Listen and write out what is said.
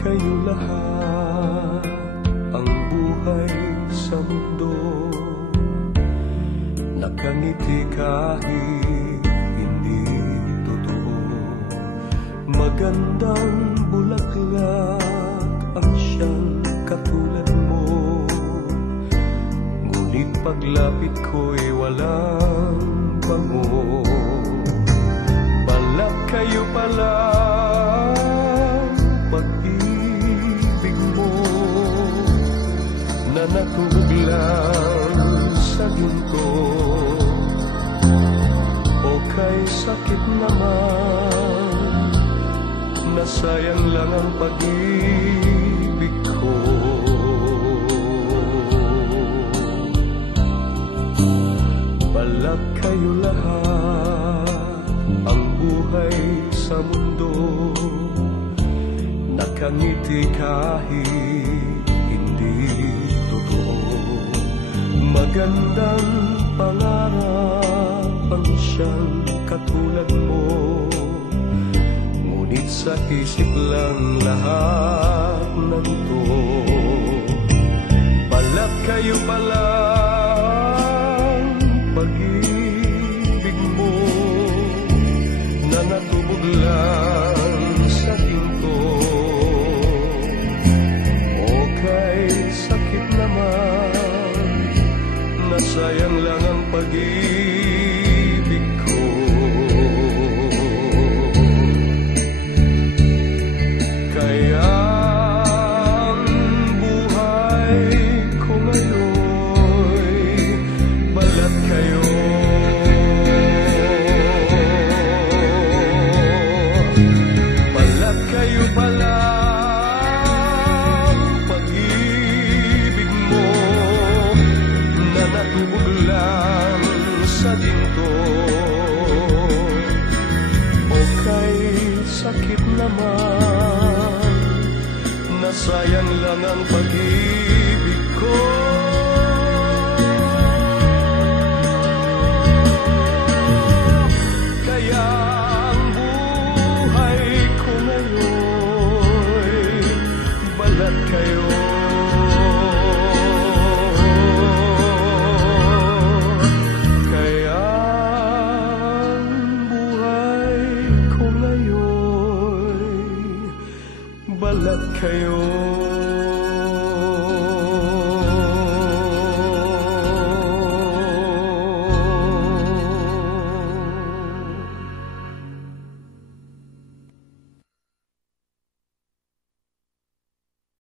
kayo lahat, ang buhay sa mundo, nakangiti kahit hindi totoo. Magandang bulaklak ang siyang katulad mo, ngunit paglapit ko'y walang bango. Balat kayo pala pag-ibig mo, na natubog lang sa ginto. O kay sakit naman, nasayang lang ang pag-ibig ko. Balat kayo lahat, ang buhay sa mundo, nakangiti kahit hindi totoo. Magandang pangarap ang siyang katulad mo, ngunit sa isip lang lahat ng to. Balat kayo pala pag-ibig mo, na natubog lang sa ginto. O kay sakit naman, nasayang lang ang pag-ibig ko. Kaya ang buhay ko ngayon'y balat kayo. Balat kayo pala pag-ibig mo, na natubog lang sa ginto. O kay sakit naman, nasayang lang ang pag-ibig ko. Kaya ang buhay ko ngayon'y balat kayo. Kaya ang buhay ko ngayon'y balat kayo.